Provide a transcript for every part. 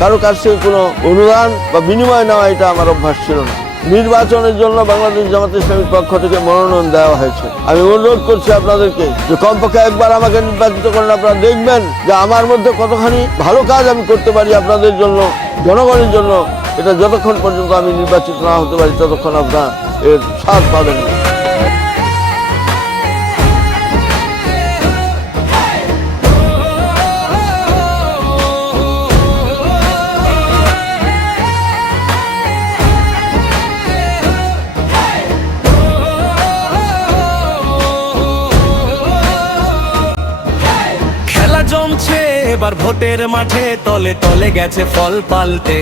কারো কাছ থেকে কোনো অনুদান বা বিনিময় নেওয়া এটা আমার অভ্যাস ছিল না। নির্বাচনের জন্য বাংলাদেশ জামাত ইসলামীর পক্ষ থেকে মনোনয়ন দেওয়া হয়েছে। আমি অনুরোধ করছি আপনাদেরকে যে কমপক্ষে একবার আমাকে নির্বাচিত করেন। আপনারা দেখবেন যে আমার মধ্যে কতখানি ভালো কাজ আমি করতে পারি আপনাদের জন্য, জনগণের জন্য। এটা যতক্ষণ পর্যন্ত আমি নির্বাচিত না হতে পারি ততক্ষণ আপনারা এর স্বাদ পাবেন না। জমছে এবার ভোটের মাঠে, তলে তলে গেছে ফল পাল্টে।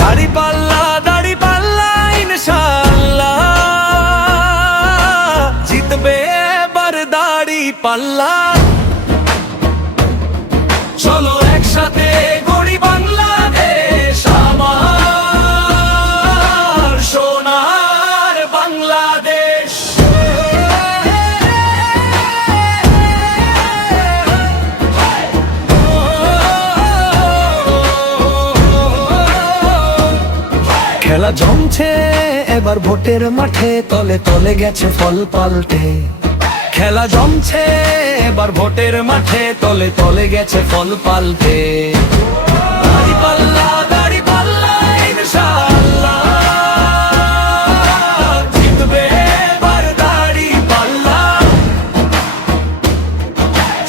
দাড়ি পাল্লা ইনশাআল্লাহ, জিতবে এবার দাড়ি পাল্লা। চলো একসাথে গড়ি বাংলাদেশ, আমার সোনার বাংলাদেশ। খেলা জমছে এবার ভোটের মাঠে, তলে তলে গেছে ফল পাল্টে। খেলা জমছে এবার ভোটের মাঠে, তলে তলে গেছে ফল পাল্টে। দাড়ি পাল্লা ইনশাআল্লাহ, জিতবে এবার দাড়ি পাল্লা।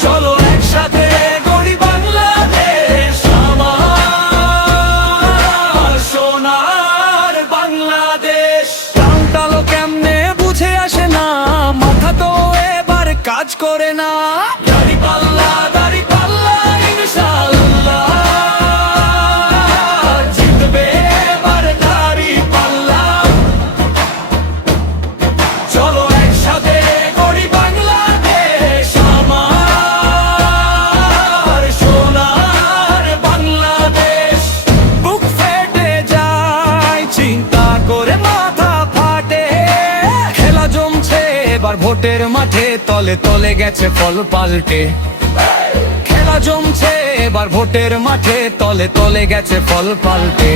চলো একসাথে গড়ি বাংলাদেশ, আমার সোনার বাংলাদেশ। টালটালো কেমনে বুঝে আসে না, মাথা তো এবার কাজ করে না। দাড়ি পাল্লা ইনশাআল্লাহ, জিতবে এবার দাড়ি পাল্লা। চলো একসাথে গড়ি বাংলাদেশ, আমার সোনার বাংলাদেশ। বুক ফেটে যায় চিন্তা করে, মাথা ফাটে। খেলা জমছে এবার ভোটের মাঠে, তলে তলে গেছে ফল পাল্টে। খেলা জমছে এবার ভোটের মাঠে, তলে তলে গেছে ফল পাল্টে।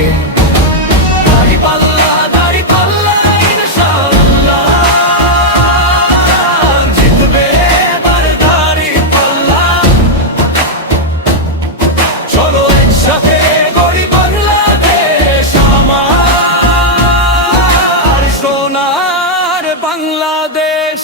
দাড়ি পাল্লা ইনশাআল্লাহ, জিতবে এবার দাড়ি পাল্লা। চলো একসাথে গড়ি বাংলাদেশ, আমার সোনার বাংলাদেশ।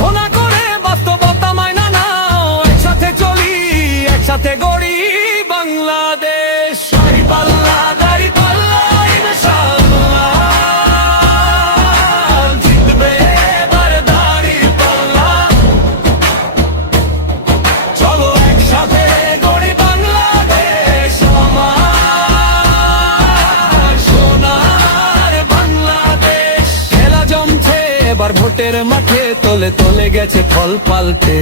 খোনা করে বাস্তবতা মাইনা নাও, একসাথে চলি একসাথে গড়ি বাংলাদেশ। দাড়ি পাল্লা ইনশাআল্লাহ, জিতবে এবার দাড়ি পাল্লা। চলো একসাথে গড়ি বাংলাদেশ, আমার সোনার বাংলাদেশ। খেলা জমছে এবার ভোটের মাঠে, তলে তলে গেছে ফল পাল্টে।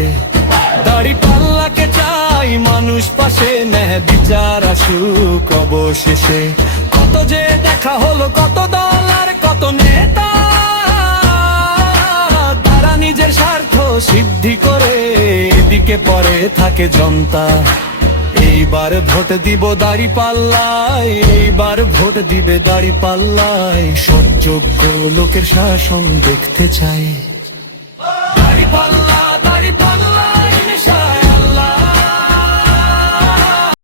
দাড়ি পাল্লাকে চাই মানুষ পাশে, ন্যায় বিচার আসুক অবশেষে। কত যে দেখা হলো, কত দল আর কত নেতা, তারা নিজের স্বার্থ সিদ্ধি করে এদিকে পরে থাকে জনতা। এইবার ভোট দিব দাড়ি পাল্লায়, এইবার ভোট দিবে দাড়ি পাল্লায়। সৎযোগ্য লোকের শাসন দেখতে চাই।